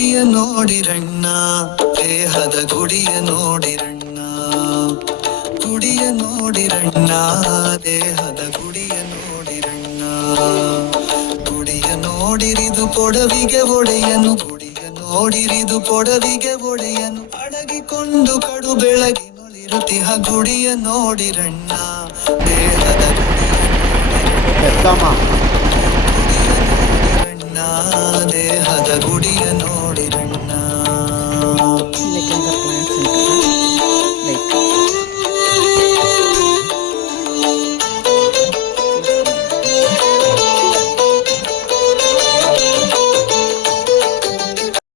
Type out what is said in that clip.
ಗುಡಿಯ ನೋಡಿರಣ್ಣ, ದೇಹದ ಗುಡಿಯ ನೋಡಿರಣ್ಣ. ಗುಡಿಯ ನೋಡಿರಣ್ಣ, ದೇಹದ ಗುಡಿಯ ನೋಡಿರಣ್ಣ. ಗುಡಿಯ ನೋಡಿರಿದು ಕೊಡವಿಗೆ ಒಡೆಯನು, ಗುಡಿಯ ನೋಡಿರಿದು ಕೊಡವಿಗೆ ಒಡೆಯನು. ಅಡಗಿಕೊಂಡು ಕಡು ಬೆಳಗಿನೊಳಿರುತಿಹ ಗುಡಿಯ ನೋಡಿರಣ್ಣ, ದೇಹದ ಗುಡಿಯ ನೋಡಿರಣ್ಣ. ದೇಹದ ಗುಡಿಯ